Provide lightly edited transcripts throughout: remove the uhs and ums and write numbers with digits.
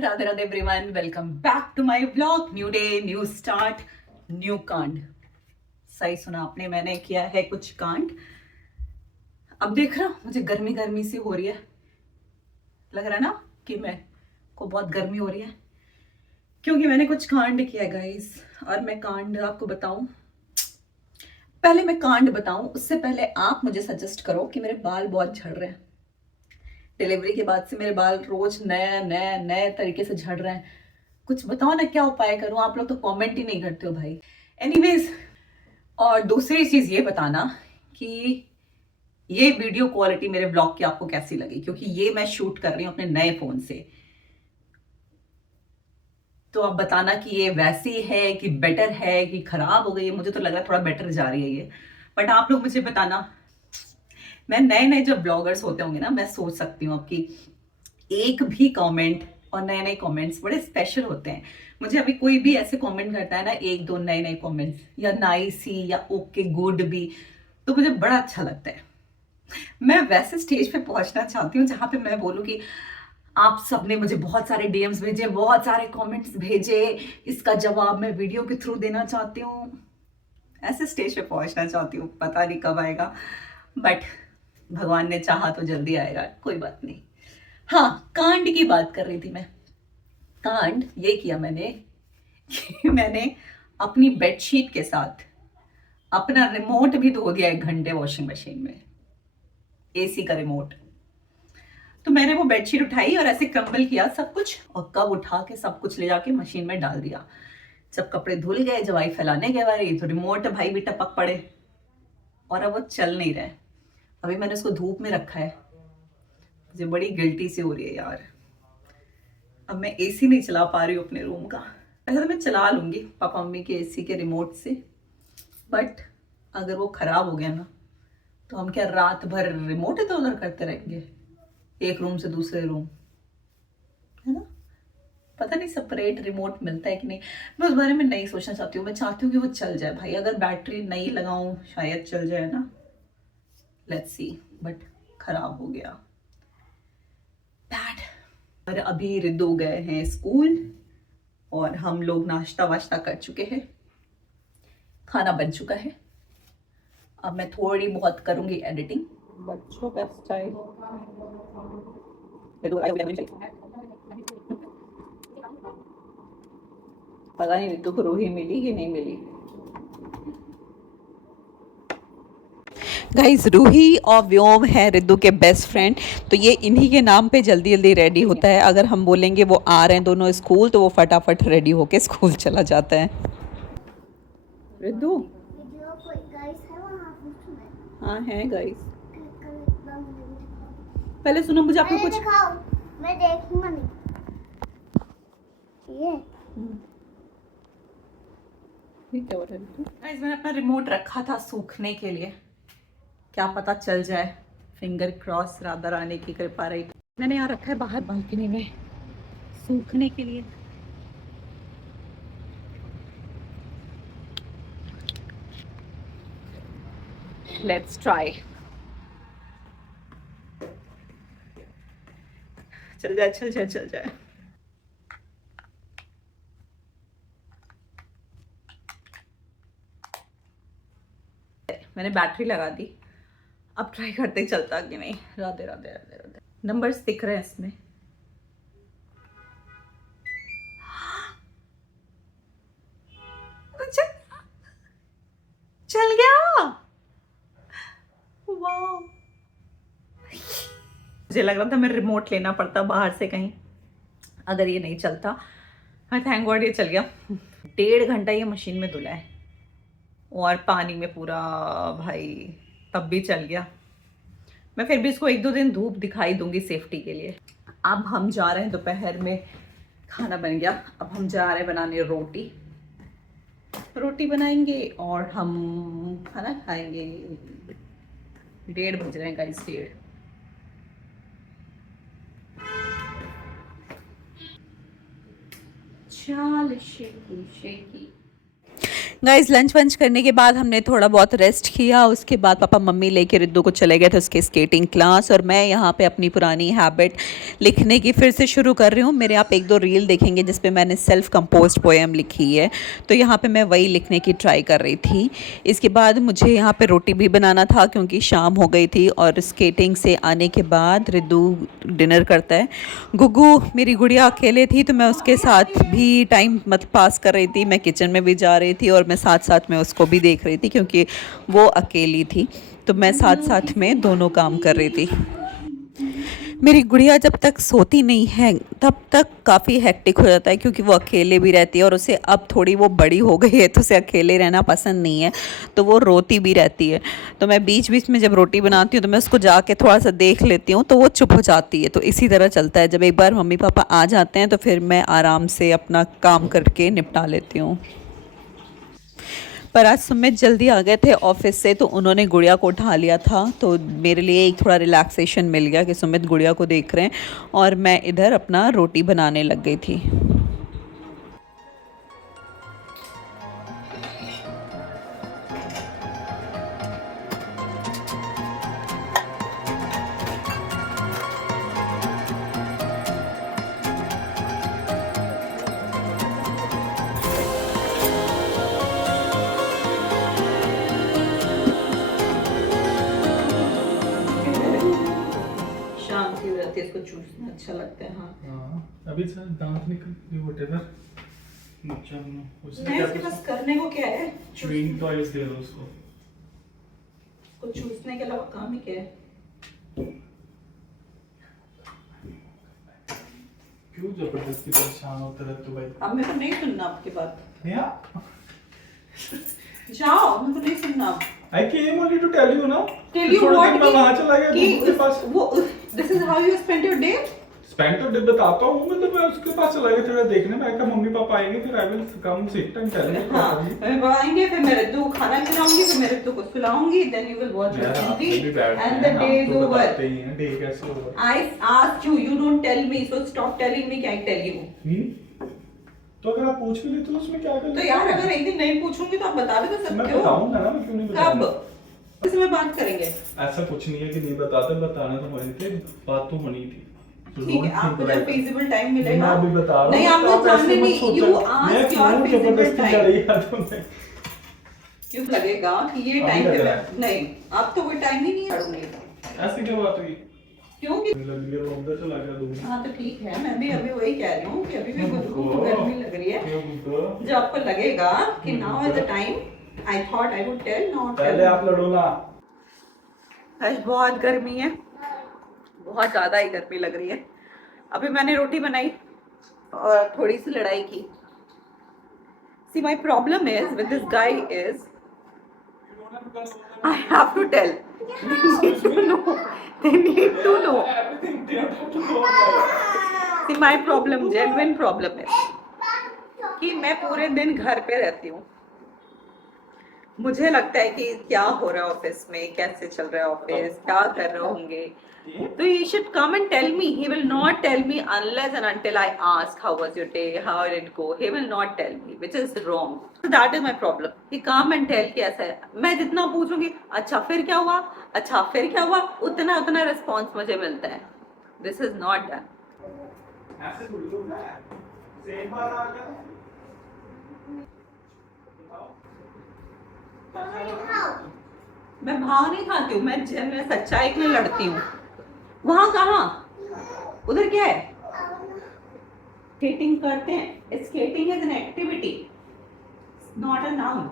Radhe Radhe everyone, welcome back to my vlog. New day, new start, new कांड। सही सुना आपने, मैंने किया है कुछ कांड। अब देख रहा मुझे गर्मी गर्मी सी हो रही है। लग रहा है ना कि मैं को बहुत गर्मी हो रही है क्योंकि मैंने कुछ कांड किया गाइस। और मैं कांड आपको बताऊं, पहले मैं कांड बताऊं उससे पहले आप मुझे सजेस्ट करो कि मेरे बाल बहुत झड़ रहे हैं। डिलीवरी के बाद से मेरे बाल रोज नए नए नए तरीके से झड़ रहे हैं। कुछ बताओ ना, क्या उपाय करूं? आप लोग तो कमेंट ही नहीं करते हो भाई। एनीवेज, और दूसरी चीज ये बताना कि ये वीडियो क्वालिटी मेरे ब्लॉग की आपको कैसी लगी, क्योंकि ये मैं शूट कर रही हूं अपने नए फोन से। तो आप बताना कि ये वैसी है कि बेटर है कि खराब हो गई है। मुझे तो लग रहा है थोड़ा बेटर जा रही है ये, बट आप लोग मुझे बताना। मैं नए नए जब ब्लॉगर्स होते होंगे ना, मैं सोच सकती हूँ आपकी एक भी कमेंट, और नए नए कमेंट्स बड़े स्पेशल होते हैं। मुझे अभी कोई भी ऐसे कमेंट करता है ना, एक दो नए नए कमेंट्स या नाइस ही या ओके गुड भी, तो मुझे बड़ा अच्छा लगता है। मैं वैसे स्टेज पे पहुंचना चाहती हूँ जहां पे मैं बोलूँ कि आप सबने मुझे बहुत सारे डीएम्स भेजे, बहुत सारे कमेंट्स भेजे, इसका जवाब मैं वीडियो के थ्रू देना चाहती हूँ। ऐसे स्टेज पे पहुंचना चाहती हूँ, पता नहीं कब आएगा, बट भगवान ने चाहा तो जल्दी आएगा, कोई बात नहीं। हाँ, कांड की बात कर रही थी मैं। कांड ये किया मैंने कि मैंने अपनी बेडशीट के साथ अपना रिमोट भी धो दिया 1 घंटे वॉशिंग मशीन में, एसी का रिमोट। तो मैंने वो बेडशीट उठाई और ऐसे क्रम्बल किया सब कुछ, और कब उठा के सब कुछ ले जाके मशीन में डाल दिया। जब कपड़े धुल गए, जब आई फैलाने के बारे, तो रिमोट भाई भी टपक पड़े और अब वो चल नहीं रहे। अभी मैंने उसको धूप में रखा है। मुझे बड़ी गिल्टी सी हो रही है यार। अब मैं एसी नहीं चला पा रही हूँ अपने रूम का। वैसे तो मैं चला लूंगी पापा मम्मी के एसी के रिमोट से, बट अगर वो खराब हो गया ना, तो हम क्या रात भर रिमोट इधर उधर करते रहेंगे, एक रूम से दूसरे रूम, है ना? पता नहीं सेपरेट रिमोट मिलता है कि नहीं। मैं उस बारे में नहीं सोचना चाहती हूँ। मैं चाहती हूँ कि वो चल जाए भाई। अगर बैटरी नहीं लगाऊं शायद चल जाए ना, लेट्स सी। बट खराब हो गया, बैड। और अभी रिद्धू गए हैं स्कूल और हम लोग नाश्ता वाश्ता कर चुके हैं, खाना बन चुका है। अब मैं थोड़ी बहुत करूंगी एडिटिंग। बच्चों का स्टाइल, पता नहीं रिद्धू को रूही मिली कि नहीं मिली। गाइस, रूही और व्योम है रिद्धू के बेस्ट फ्रेंड। तो ये इन्हीं के नाम पे जल्दी जल्दी रेडी होता है। अगर हम बोलेंगे वो आ रहे हैं दोनों स्कूल, तो वो फटाफट रेडी होके स्कूल चला जाता है। रिद्धू, हाँ है गाइस। पहले सुनो, मुझे आपको कुछ दिखाओ, मैं देखूंगा नहीं। ये क्या हो रहा है रिद्धू? गाइस, मैंने अपना रिमोट रखा था सूखने के लिए, क्या पता चल जाए। फिंगर क्रॉस, राधा रानी की कृपा रही। मैंने यहाँ रखा है बाहर बालकनी में सूखने के लिए। Let's try. चल जाए चल जाए चल जाए। मैंने बैटरी लगा दी, अब ट्राई करते चलता कि नहीं। राधे राधे राधे राधे। नंबर्स दिख रहे हैं इसमें। चल, चल गया। वाह, मुझे लग रहा था मैं रिमोट लेना पड़ता बाहर से कहीं अगर ये नहीं चलता। हाँ, थैंक गॉड ये चल गया। 1.5 घंटा ये मशीन में धुला है और पानी में पूरा भाई, तब भी चल गया। मैं फिर भी इसको 1-2 दिन धूप दिखाई दूंगी सेफ्टी के लिए। अब हम जा रहे हैं, दोपहर में खाना बन गया। अब हम जा रहे हैं बनाने रोटी। रोटी बनाएंगे और हम खाना खाएंगे। 1:30 बज रहे हैं गाइस, 1:30। चाल शेकी शेकी। गाइस लंच वंच करने के बाद हमने थोड़ा बहुत रेस्ट किया। उसके बाद पापा मम्मी लेके रिद्धू को चले गए थे उसके स्केटिंग क्लास, और मैं यहाँ पे अपनी पुरानी हैबिट लिखने की फिर से शुरू कर रही हूँ। मेरे आप एक दो रील देखेंगे जिस पे मैंने सेल्फ कंपोज पोएम लिखी है, तो यहाँ पे मैं वही लिखने की ट्राई कर रही थी। इसके बाद मुझे यहाँ पे रोटी भी बनाना था क्योंकि शाम हो गई थी, और स्केटिंग से आने के बाद रिद्धू डिनर करता है। गुग्गू मेरी गुड़िया अकेले थी तो मैं उसके साथ भी टाइम पास कर रही थी। मैं किचन में भी जा रही थी और मैं साथ साथ में उसको भी देख रही थी क्योंकि वो अकेली थी, तो मैं साथ साथ में दोनों काम कर रही थी। मेरी गुड़िया जब तक सोती नहीं है तब तक काफ़ी हेक्टिक हो जाता है क्योंकि वो अकेले भी रहती है, और उसे अब थोड़ी वो बड़ी हो गई है तो उसे अकेले रहना पसंद नहीं है, तो वो रोती भी रहती है। तो मैं बीच बीच में जब रोटी बनाती हूँ तो मैं उसको जाके थोड़ा सा देख लेती हूँ तो वो चुप हो जाती है। तो इसी तरह चलता है, जब एक बार मम्मी पापा आ जाते हैं तो फिर मैं आराम से अपना काम करके निपटा लेती हूँ। पर आज सुमित जल्दी आ गए थे ऑफिस से, तो उन्होंने गुड़िया को उठा लिया था, तो मेरे लिए एक थोड़ा रिलैक्सेशन मिल गया कि सुमित गुड़िया को देख रहे हैं और मैं इधर अपना रोटी बनाने लग गई थी। शांति हो जाती है, इसको चूसना अच्छा लगता है। हाँ अभी सर दांत निकल गए व्हाटएवर चलो उसने इसके पास करने को क्या है? च्युइंग टॉयज दे दो उसको चूसने के अलावा काम ही क्या है? क्यों जबरदस्ती परेशान होते रहते हो भाई? अब मेरे को नहीं सुनना आपकी बात। या जाओ, मेरे को नहीं सुनना। आई केम ओनली टू टेल यू ना, Tell you what? मैं वहां चला गया गुड्डू के पास। वो this is how you spend your day? Spend तो डे बताता हूँ, मतलब मैं उसके पास चला गया थोड़ा देखने। मैं कहा मम्मी पापा आएंगे फिर I will come sit and tell you. हाँ, मैं आएंगे फिर मैं रिद्धू को खाना खिलाऊंगी, फिर मैं रिद्धू को सुलाऊंगी, then you will watch your TV and the day is over. Day कैसे over? I asked you don't tell me, so stop telling me. क्या टेल यू? तो अगर आप पूछ भी लेते तो उसमें क्या कर? तो यार अगर एक दिन नहीं पूछूंगी तो आप बता भी तो सकते हो। मैं बताऊंगा ना, मैं क्यों नहीं बताऊंगा? कब इसमें बात करेंगे? ऐसा कुछ नहीं है कि नहीं बताते, बताना तो होनी थी, बात तो होनी थी। ठीक है, आपको जब feasible time मिलेगा। मैं अभी बता रहा हूं। नहीं, आप लोग जानते नहीं, you ask your feasible time। क्यों लगेगा कि ये टाइम पे नहीं, अब तो कोई टाइम ही नहीं है। ऐसी क्या बात हुई? क्योंकि लग गया वो अंदर चला गया दूर। हाँ तो ठीक है, मैं भी अभी वही कह रही हूँ कि अभी भी गुड्डू को गर्मी लग रही है। जब आपको लगेगा कि now is the time, I thought I would tell, not पहले आप लड़ो ना। आज बहुत गर्मी है, बहुत ज़्यादा ही गर्मी लग रही है। अभी मैंने रोटी बनाई और थोड़ी सी लड़ाई की। See, my problem is with this guy is I have to tell. They need to know. They need to know. See, my problem, genuine problem is कि मैं पूरे दिन घर पे रहती हूँ। मुझे लगता है कि क्या हो रहा है ऑफिस में, कैसे चल रहा है ऑफिस, क्या कर रहे होंगे। तो he should come and tell me. He will not tell me unless and until I ask how was your day, how did it go. He will not tell me, which is wrong. So that is my problem. He come and tell कि ऐसा है। मैं जितना पूछूंगी, अच्छा फिर क्या हुआ, अच्छा फिर क्या हुआ, उतना उतना रिस्पॉन्स मुझे मिलता है। This is not done. ऐसे थोड़ी होता है। सेम बार आ गया। मैं भाव नहीं खाती हूँ, मैं सच्चाई के लिए लड़ती हूँ। वहाँ कहाँ, उधर क्या है? स्केटिंग करते हैं। Skating is an activity, not a noun.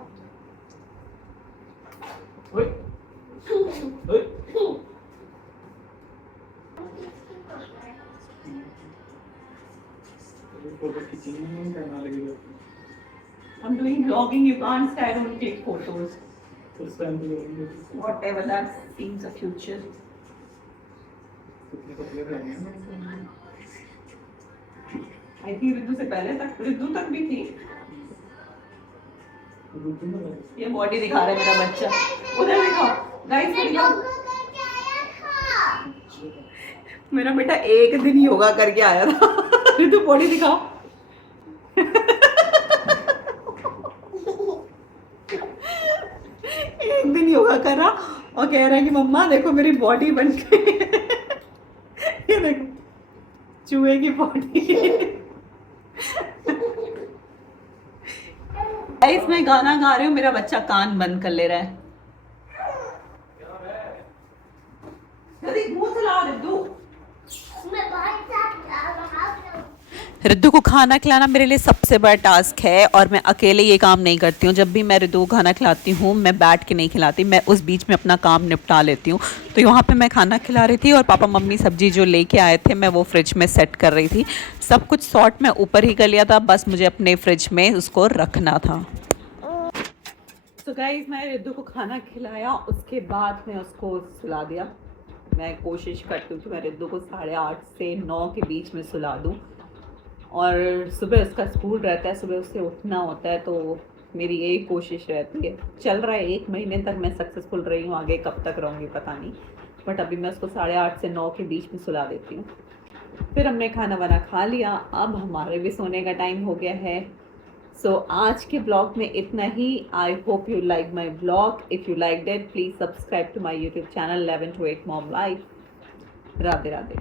ओए ओए फोटो खींचने में करना लगेगा। I'm doing vlogging, you can't stand and take photos. उस टाइम पे Whatever, that seems a future. कितने कपड़े रहेंगे? I think रिद्धू से पहले तक, रिद्धू तक भी थी। ये बॉडी दिखा रहा है मेरा बच्चा। उधर दिखाओ, गाइस दिखाओ। मेरा बेटा एक दिन योगा करके आया था। रिद्धू बॉडी दिखाओ। योगा कर रहा और कह रहा है कि मम्मा देखो मेरी बॉडी बन गई। ये देखो चूहे की बॉडी। मैं गाना गा रही हूँ, मेरा बच्चा कान बंद कर ले रहा है। मुंह चला रिद्धू। मैं भाई साहब जा रहा हूँ। रिद्धू को खाना खिलाना मेरे लिए सबसे बड़ा टास्क है और मैं अकेले ये काम नहीं करती हूँ। जब भी मैं रिद्धू को खाना खिलाती हूँ मैं बैठ के नहीं खिलाती, मैं उस बीच में अपना काम निपटा लेती हूँ। तो यहाँ पे मैं खाना खिला रही थी और पापा मम्मी सब्जी जो लेके आए थे मैं वो फ्रिज में सेट कर रही थी। सब कुछ सॉर्ट मैं ऊपर ही कर लिया था, बस मुझे अपने फ्रिज में उसको रखना था। तो गाइस मैं रिद्धू को खाना खिलाया, उसके बाद मैं उसको सुला दिया। मैं कोशिश करती हूँ कि मैं रिद्धू को 8:30 से 9 के बीच में सुला दूँ और सुबह उसका स्कूल रहता है, सुबह उससे उठना होता है, तो मेरी यही कोशिश रहती है। चल रहा है 1 महीने तक मैं सक्सेसफुल रही हूँ, आगे कब तक रहूँगी पता नहीं, बट अभी मैं उसको 8:30 से 9 के बीच में सुला देती हूँ। फिर हमने खाना वाना खा लिया, अब हमारे भी सोने का टाइम हो गया है। सो आज के ब्लॉग में इतना ही। I hope you like my blog. If you like it please subscribe to my YouTube channel 11 to 8 Mom Life। Radhe Radhe.